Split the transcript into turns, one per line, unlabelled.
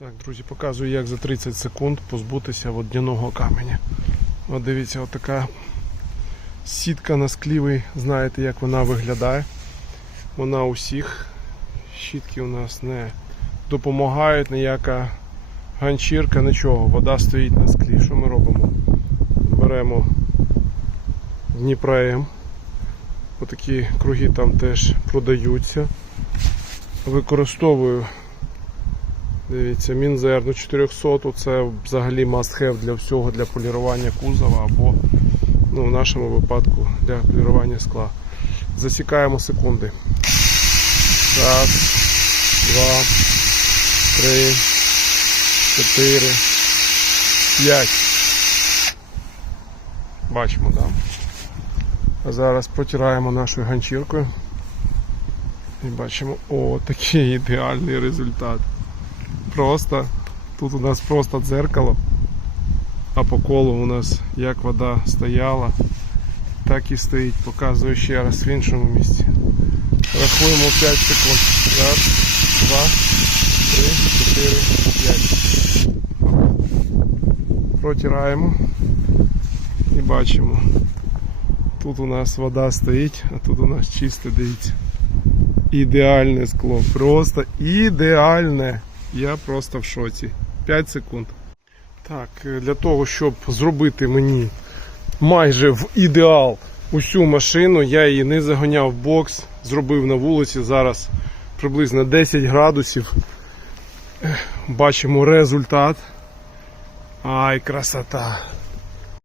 Так, друзі, показую, як за 30 секунд позбутися водяного каменя. От дивіться, от така сітка на склі, ви знаєте, як вона виглядає. Вона усіх. Щітки у нас не допомагають, ніяка ганчірка, нічого. Вода стоїть на склі. Що ми робимо? Беремо Дніпром. Отакі круги там теж продаються. Використовую Дивіться, Мінзер ну 400 це взагалі must have для всього, для полірування кузова або ну, в нашому випадку для полірування скла. Засікаємо секунди. Раз, два, три, чотири, п'ять. Бачимо. Да. А зараз протираємо нашою ганчіркою. І бачимо, о, такий ідеальний результат. Просто тут у нас просто дзеркало, а по колу у нас як вода стояла, так і стоїть. Показую ще раз в іншому місці. Рахуємо 5 секунд. Раз, два, три, чотири, п'ять. Протираємо і бачимо. Тут у нас вода стоїть, а тут у нас чисте, дивіться. Ідеальне скло. Просто ідеальне. Я просто в шоці. 5 секунд. Так, е, для того, щоб зробити мені майже в ідеал усю машину, я її не заганяв в бокс, зробив на вулиці. Зараз приблизно 10 градусів. Бачимо результат. Ай, красота.